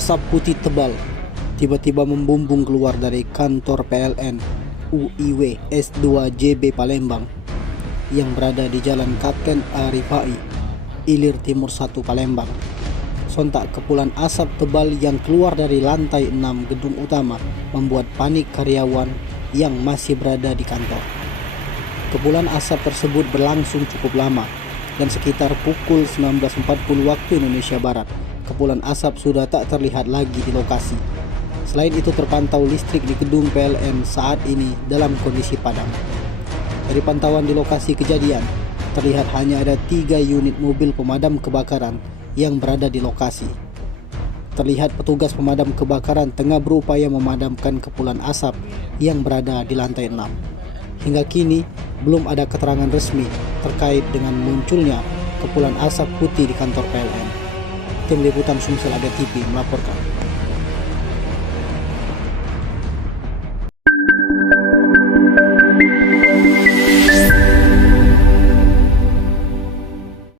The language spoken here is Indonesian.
Asap putih tebal tiba-tiba membumbung keluar dari kantor PLN UIW S2 JB Palembang yang berada di Jalan Kapten Arifai, Ilir Timur 1 Palembang. Sontak kepulan asap tebal yang keluar dari lantai 6 gedung utama membuat panik karyawan yang masih berada di kantor. Kepulan asap tersebut berlangsung cukup lama dan sekitar pukul 19.40 waktu Indonesia Barat, kepulan asap sudah tak terlihat lagi di lokasi. Selain itu terpantau listrik di gedung PLN saat ini dalam kondisi padam. Dari pantauan di lokasi kejadian, terlihat hanya ada 3 unit mobil pemadam kebakaran yang berada di lokasi. Terlihat petugas pemadam kebakaran tengah berupaya memadamkan kepulan asap yang berada di lantai 6. Hingga kini, belum ada keterangan resmi terkait dengan munculnya kepulan asap putih di kantor PLN. Tim Liputan Sumsel Ada TV melaporkan.